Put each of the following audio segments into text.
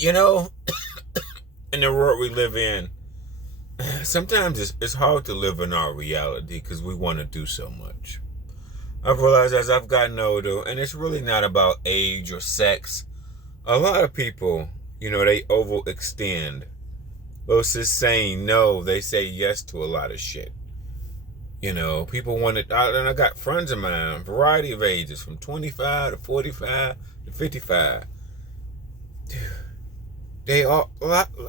You know, in the world we live in, sometimes it's hard to live in our reality because we want to do so much. I've realized as I've gotten older, and it's really not about age or sex. A lot of people, they overextend. Versus saying no, they say yes to a lot of shit. People want it, and I got friends of mine, variety of ages, from 25 to 45 to 55. They are,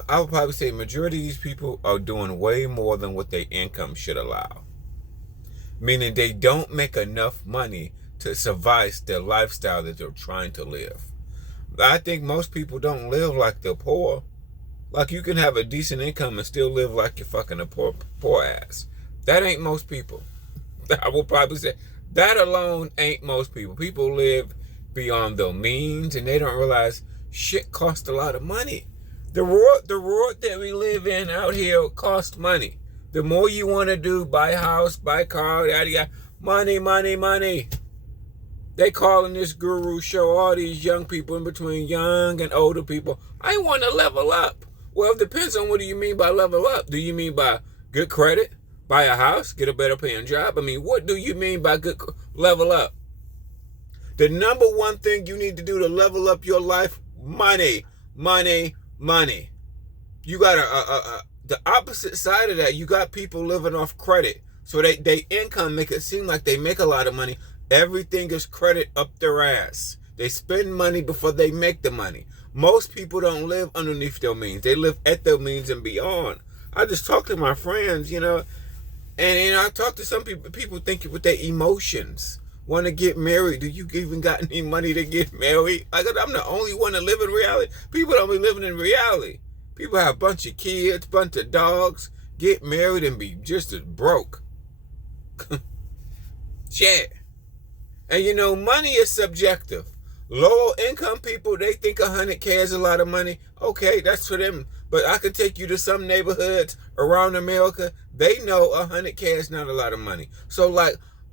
I would probably say majority of these people are doing way more than what their income should allow. Meaning they don't make enough money to survive their lifestyle that they're trying to live. I think most people don't live like they're poor. Like you can have a decent income and still live like you're fucking a poor ass. That ain't most people. I will probably say that alone ain't most people. People live beyond their means and they don't realize shit costs a lot of money. The world that we live in out here costs money. The more you want to do, buy a house, buy a car, yada yada, money, money, money. They calling this guru show all these young people in between young and older people. I want to level up. Well, it depends on what do you mean by level up. Do you mean by good credit? Buy a house? Get a better paying job? I mean, what do you mean by good level up? The number one thing you need to do to level up your life, money, money, money. You got the opposite side of that. You got people living off credit. So they income make it seem like they make a lot of money. Everything is credit up their ass. They spend money before they make the money. Most people don't live underneath their means. They live at their means and beyond. I just talk to my friends, and I talk to some people. People think with their emotions. Want to get married. Do you even got any money to get married? Like, I'm the only one that live in reality. People don't be living in reality. People have a bunch of kids, bunch of dogs, get married and be just as broke. Shit. And money is subjective. Lower income people, they think 100K is a lot of money. Okay, that's for them. But I could take you to some neighborhoods around America. They know 100K is not a lot of money. So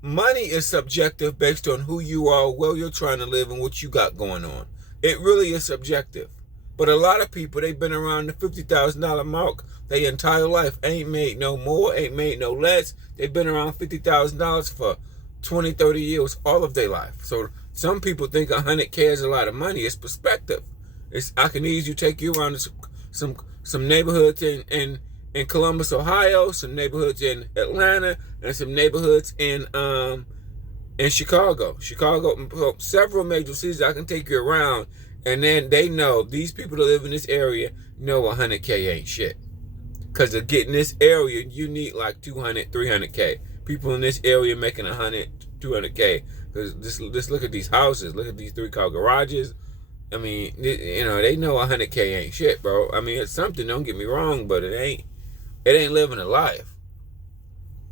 money is subjective based on who you are, where you're trying to live, and what you got going on. It really is subjective. But a lot of people, they've been around the $50,000 mark their entire life. Ain't made no more, ain't made no less. They've been around $50,000 for 20, 30 years, all of their life. So some people think 100K is a lot of money. It's perspective. I can easily take you around some neighborhoods in Columbus, Ohio, some neighborhoods in Atlanta, and some neighborhoods in Chicago. Several major cities I can take you around, and then they know these people that live in this area know 100K ain't shit. Because to get in this area, you need like 200, 300K. People in this area making 100, 200K. Because just look at these houses. Look at these 3-car garages. I mean, they know 100K ain't shit, bro. I mean, it's something, don't get me wrong, but it ain't living a life.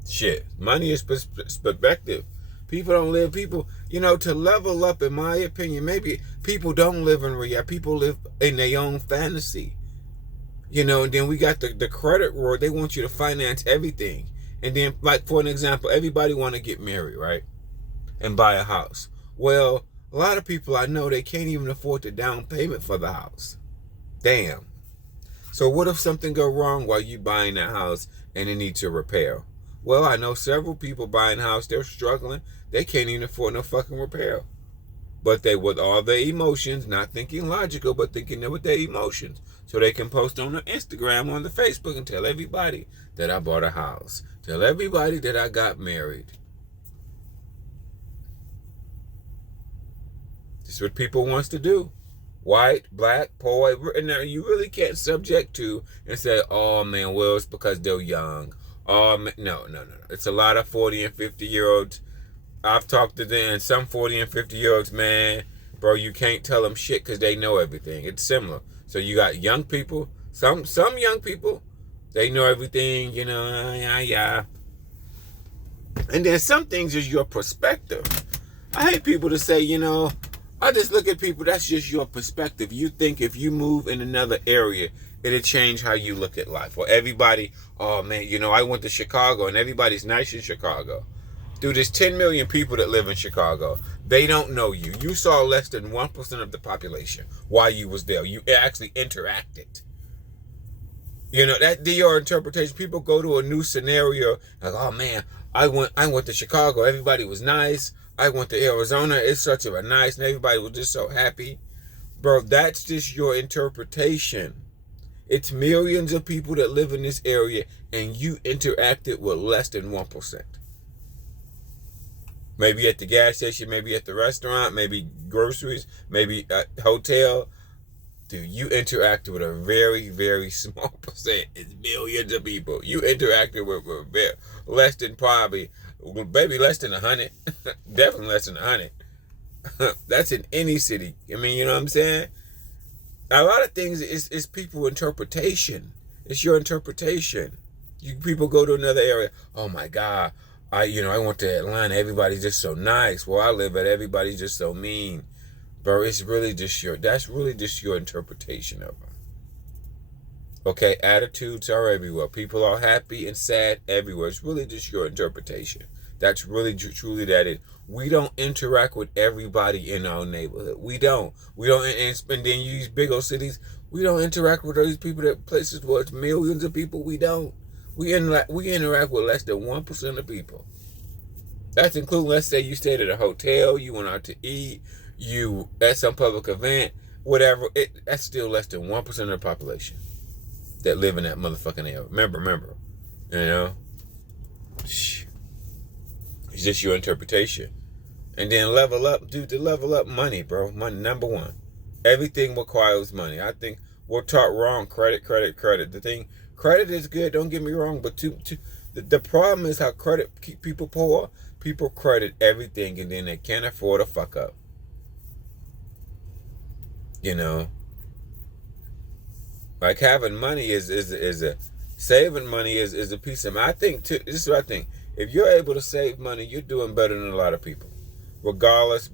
Shit. Money is perspective. People don't live, to level up, in my opinion, maybe people don't live in reality. People live in their own fantasy. And then we got the credit world. They want you to finance everything. And then, like, for an example, everybody want to get married, right? And buy a house. Well, a lot of people I know, they can't even afford the down payment for the house. Damn. So what if something go wrong while you buying that house and it needs a repair? Well, I know several people buying a house, they're struggling. They can't even afford no fucking repair. But they, with all their emotions, not thinking logical, but thinking with their emotions. So they can post on their Instagram, on the Facebook, and tell everybody that I bought a house. Tell everybody that I got married. This is what people wants to do. White, black, poor, and now you really can't subject to and say, oh man, well, it's because they're young. Oh, man. No. It's a lot of 40 and 50-year-olds. I've talked to them, some 40 and 50-year-olds, man, bro, you can't tell them shit because they know everything. It's similar. So you got young people, some young people, they know everything, yeah. And then some things is your perspective. I hate people to say, I just look at people, that's just your perspective. You think if you move in another area, it'll change how you look at life. Or everybody, oh man, I went to Chicago and everybody's nice in Chicago. Dude, there's 10 million people that live in Chicago. They don't know you. You saw less than 1% of the population while you was there. You actually interacted. You know, that your interpretation. People go to a new scenario like, oh man, I went to Chicago. Everybody was nice. I went to Arizona. It's such a nice, and everybody was just so happy. Bro, that's just your interpretation. It's millions of people that live in this area, and you interacted with less than 1%. Maybe at the gas station, maybe at the restaurant, maybe groceries, maybe a hotel. Dude, you interacted with a very, very small percent. It's millions of people. You interacted with less than probably, maybe less than 100. Definitely less than 100. That's in any city. I mean, you know what I'm saying? A lot of things is people interpretation. It's your interpretation. People go to another area. Oh my God, I went to Atlanta. Everybody's just so nice. Well, I live at everybody's just so mean. Bro, that's really just your interpretation of them. Okay, attitudes are everywhere. People are happy and sad everywhere. It's really just your interpretation. That's really truly that it. We don't interact with everybody in our neighborhood. We don't. And then you use big old cities. We don't interact with those people that places where it's millions of people. We don't. We interact with less than 1% of people. That's including, let's say you stayed at a hotel, you went out to eat, you at some public event, whatever. That's still less than 1% of the population that live in that motherfucking area. Remember, you know. It's just your interpretation. And then level up, dude, to level up money, bro. Money, number one. Everything requires money. I think we're taught wrong. Credit. Credit is good, don't get me wrong, but the problem is how credit keep people poor. People credit everything and then they can't afford to fuck up. You know? Like having money is a saving money is a piece of I think too, this is what I think. If you're able to save money, you're doing better than a lot of people. Regardless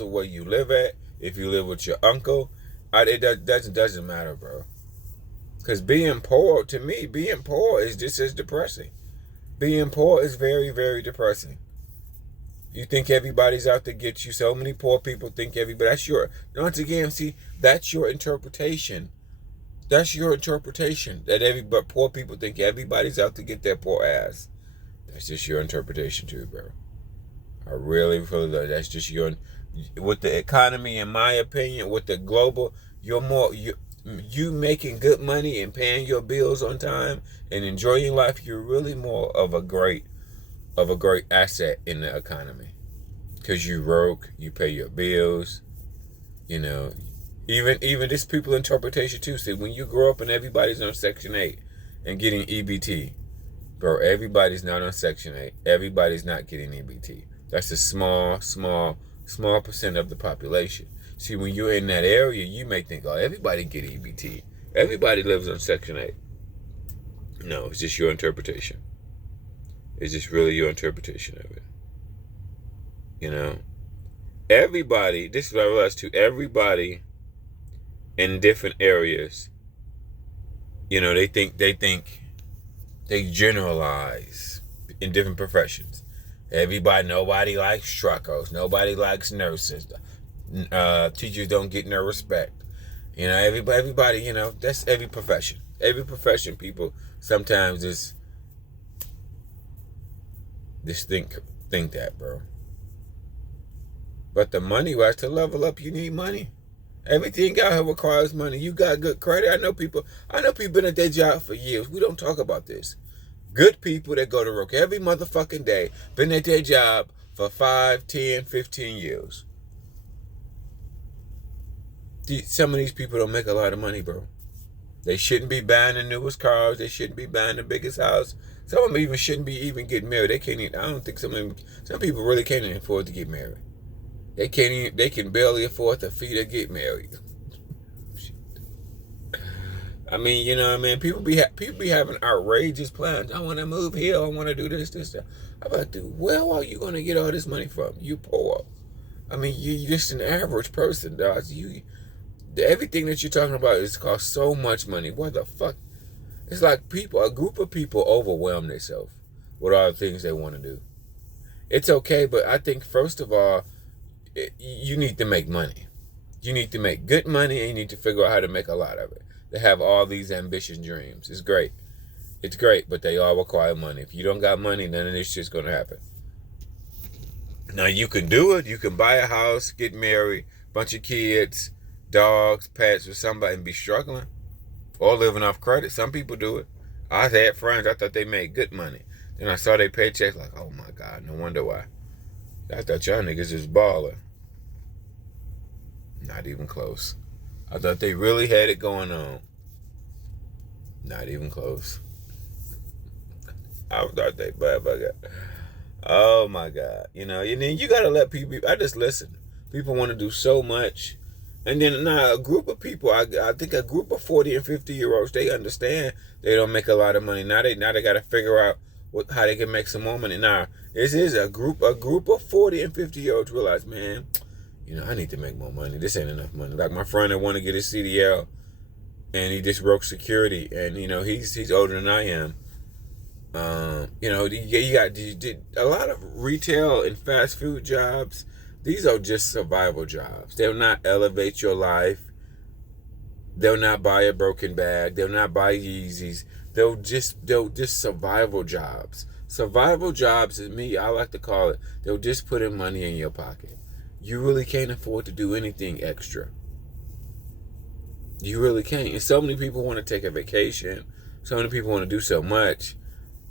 of where you live at, if you live with your uncle, it doesn't matter, bro. Because being poor is just as depressing. Being poor is very, very depressing. You think everybody's out to get you. So many poor people think everybody. Once again, see, that's your interpretation. That's your interpretation. But poor people think everybody's out to get their poor ass. That's just your interpretation too, bro. I really feel like that's just with the economy, in my opinion, with the global, you making good money and paying your bills on time and enjoying life, you're really more of a great asset in the economy. Because you work, you pay your bills, you know. Even this people interpretation too. See, when you grow up and everybody's on Section 8 and getting EBT, bro, everybody's not on Section 8. Everybody's not getting EBT. That's a small percent of the population. See, when you're in that area, you may think, oh, everybody get EBT. Everybody lives on Section 8. No, it's just your interpretation. It's just really your interpretation of it. You know? Everybody, this is what I realized too, everybody in different areas, you know, they generalize in different professions. Nobody likes truckers. Nobody likes nurses. Teachers don't get no respect. You know, everybody, you know, that's every profession. Every profession, people sometimes just think that, bro. But the money, right, to level up, you need money. Everything out here requires money. You got good credit. I know people been at their job for years. We don't talk about this. Good people that go to work every motherfucking day, been at their job for 5, 10, 15 years. Some of these people don't make a lot of money, bro. They shouldn't be buying the newest cars. They shouldn't be buying the biggest house. Some of them even shouldn't be even getting married. They can't even, I don't think some people really can't even afford to get married. They can barely afford to feed or get married. I mean, you know what I mean? People be having outrageous plans. I want to move here. I want to do this, that. I'm like, dude, where are you going to get all this money from? You poor. I mean, you're just an average person, dog. Everything that you're talking about is cost so much money. What the fuck? It's like a group of people overwhelm themselves with all the things they want to do. It's okay, but I think first of all, you need to make money. You need to make good money, and you need to figure out how to make a lot of it. To have all these ambitious dreams, it's great. It's great, but they all require money. If you don't got money, none of this shit's gonna happen. Now you can do it. You can buy a house, get married, bunch of kids, dogs, pets, or somebody, and be struggling or living off credit. Some people do it. I had friends. I thought they made good money. Then I saw their paychecks. Like, oh my god, no wonder why. I thought y'all niggas is balling. Not even close. I thought they really had it going on. Not even close. I thought they bad. Oh my God. You know, and then you gotta let people. I just listen. People want to do so much. And then now a group of people, I think a group of 40 and 50-year-olds, they understand they don't make a lot of money. Now they gotta figure out how they can make some more money. Now, this is a group of 40 and 50-year-olds realize, man, you know, I need to make more money. This ain't enough money. Like my friend that want to get his CDL, and he just broke security, and you know, he's older than I am. You know, you got a lot of retail and fast food jobs. These are just survival jobs. They'll not elevate your life. They'll not buy a broken bag. They'll not buy Yeezys. They'll just survival jobs. Survival jobs is me. I like to call it. They'll just put in money in your pocket. You really can't afford to do anything extra. You really can't. And so many people want to take a vacation. So many people want to do so much.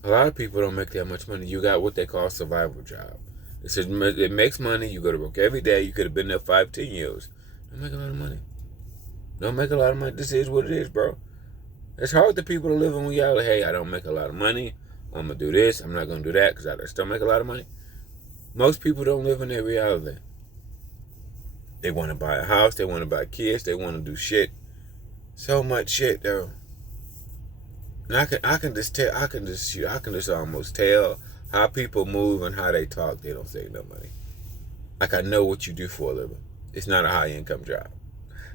A lot of people don't make that much money. You got what they call a survival job. It says it makes money. You go to work every day. You could have been there 5-10 years. Don't make a lot of money. Don't make a lot of money. This is what it is, bro. It's hard to people to live in reality. Hey, I don't make a lot of money. I'm going to do this. I'm not going to do that because I still make a lot of money. Most people don't live in their reality. They want to buy a house. They want to buy kids. They want to do shit. So much shit, though. And I can just almost tell how people move and how they talk. They don't save no money. Like I know what you do for a living. It's not a high income job.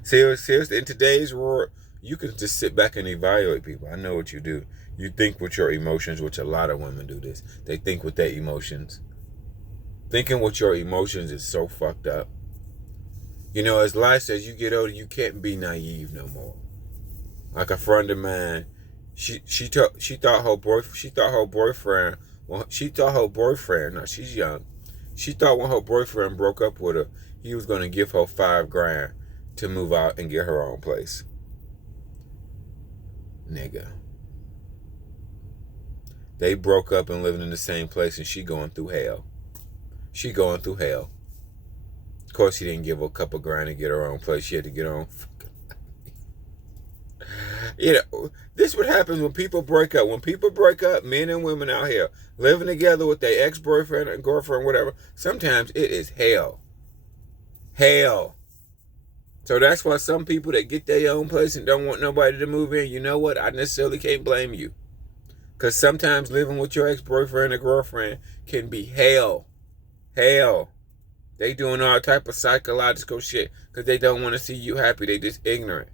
Seriously, in today's world, you can just sit back and evaluate people. I know what you do. You think with your emotions, which a lot of women do this. They think with their emotions. Thinking with your emotions is so fucked up. You know, as life as you get older, you can't be naive no more. Like a friend of mine, she thought her boyfriend. No, she's young. She thought when her boyfriend broke up with her, he was going to give her $5,000 to move out and get her own place. Nigga. They broke up and living in the same place, and she going through hell. She going through hell. Of course, he didn't give her a couple grand to get her own place. She had to get her own. You know, this is what happens when people break up. When people break up, men and women out here living together with their ex-boyfriend and girlfriend, whatever, sometimes it is hell. Hell. So that's why some people that get their own place and don't want nobody to move in, you know what? I necessarily can't blame you. Because sometimes living with your ex-boyfriend or girlfriend can be hell. Hell. They doing all type of psychological shit because they don't want to see you happy. They just ignorant.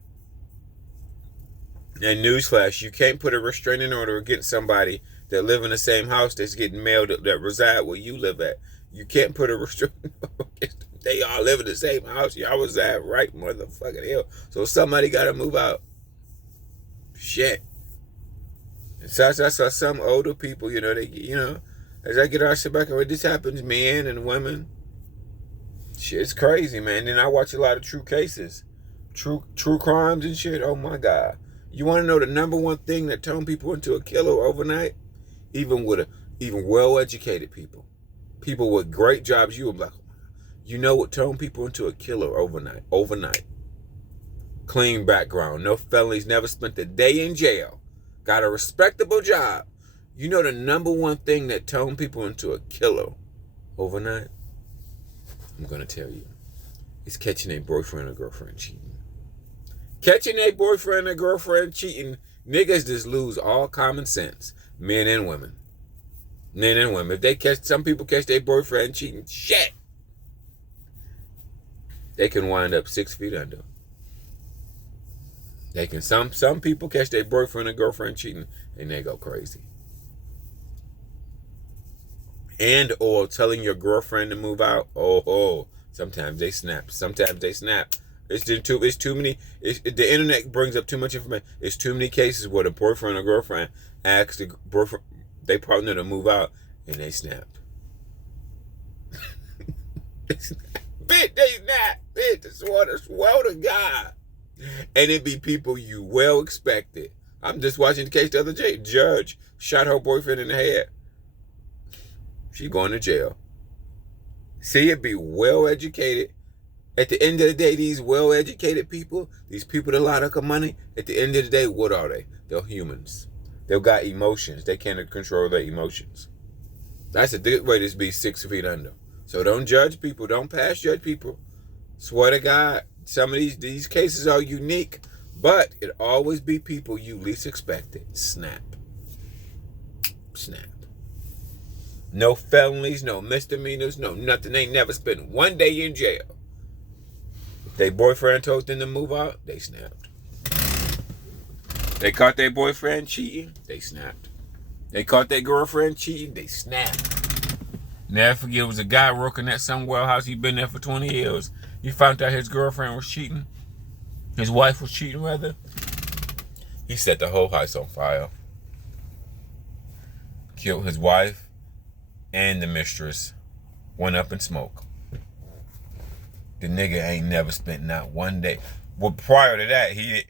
And newsflash, you can't put a restraining order against somebody that live in the same house that's getting mailed that reside where you live at. You can't put a restraining order against them. They all live in the same house. Y'all reside right motherfucking hell. So somebody got to move out. Shit. And so that's why some older people, you know, as I get our shit back, this happens, men and women. Shit's crazy, man. Then I watch a lot of true cases. True crimes and shit. Oh my God. You want to know the number one thing that turned people into a killer overnight? Even well-educated people. People with great jobs, you were like, you know what turned people into a killer overnight? Clean background, no felonies, never spent a day in jail. Got a respectable job. You know the number one thing that turned people into a killer overnight? I'm going to tell you. It's catching a boyfriend or girlfriend cheating. Catching a boyfriend or girlfriend cheating, niggas just lose all common sense. Men and women. Men and women. If some people catch their boyfriend cheating, shit. They can wind up 6 feet under. They can, some people catch their boyfriend or girlfriend cheating and they go crazy. and or telling your girlfriend to move out. Oh, sometimes they snap. Sometimes they snap. It's too many. The internet brings up too much information. It's too many cases where the boyfriend or girlfriend asks the boyfriend, they partner to move out, and they snap. Bitch, they snap. Bitch, swear to God. And it be people you well expected. I'm just watching the case the other day. Judge shot her boyfriend in the head. She going to jail. See, it be well educated. At the end of the day, these well educated people, these people that lot of money, at the end of the day, what are they? They're humans. They've got emotions. They can't control their emotions. That's a good way to be 6 feet under. So don't judge people. Don't pass judge people. Swear to God, some of these cases are unique, but it always be people you least expected. Snap. Snap. No felonies, no misdemeanors, no nothing. They never spent one day in jail. Their boyfriend told them to move out, they snapped. They caught their boyfriend cheating, they snapped. They caught their girlfriend cheating, they snapped. Never forget, it was a guy working at some warehouse. He'd been there for 20 years. He found out his girlfriend was cheating. His wife was cheating, rather. He set the whole house on fire. Killed his wife and the mistress. Went up in smoke. The nigga ain't never spent not one day. Well, prior to that, he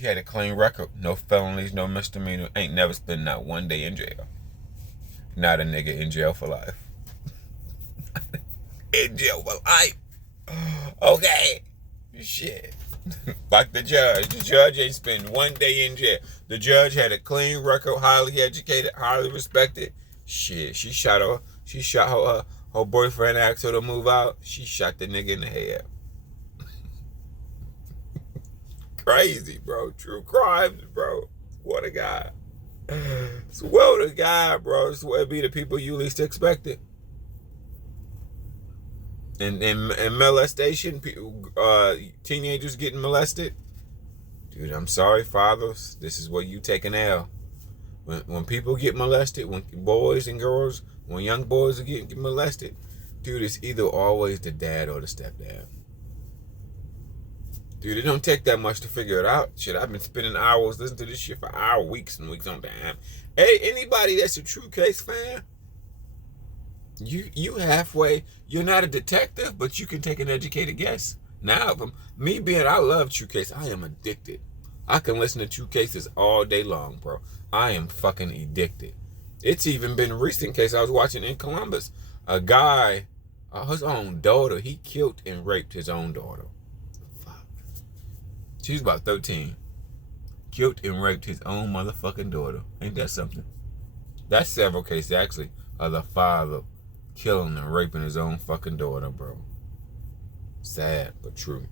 had a clean record. No felonies, no misdemeanor. Ain't never spent not one day in jail. Not a nigga in jail for life. In jail for life. Okay. Shit. Like the judge. The judge ain't spent one day in jail. The judge had a clean record, highly educated, highly respected. Shit. She shot her boyfriend asked her to move out. She shot the nigga in the head. Crazy, bro. True crimes, bro. What a guy. Swear to God, bro. Swear to be the people you least expected. And molestation, teenagers getting molested. Dude, I'm sorry, fathers. This is where you take an L. When people get molested, when boys and girls, when young boys are getting molested, dude, it's either always the dad or the stepdad. Dude, it don't take that much to figure it out. Shit, I've been spending hours listening to this shit for hours, weeks and weeks on time. Hey, anybody that's a true case fan, you halfway. You're not a detective, but you can take an educated guess. Now, from me being, I love true case. I am addicted. I can listen to true cases all day long, bro. I am fucking addicted. It's even been a recent case I was watching in Columbus. A guy, his own daughter, he killed and raped his own daughter. Fuck. She's about 13. Killed and raped his own motherfucking daughter. Ain't that something? That's several cases, actually, of the father killing and raping his own fucking daughter, bro. Sad, but true.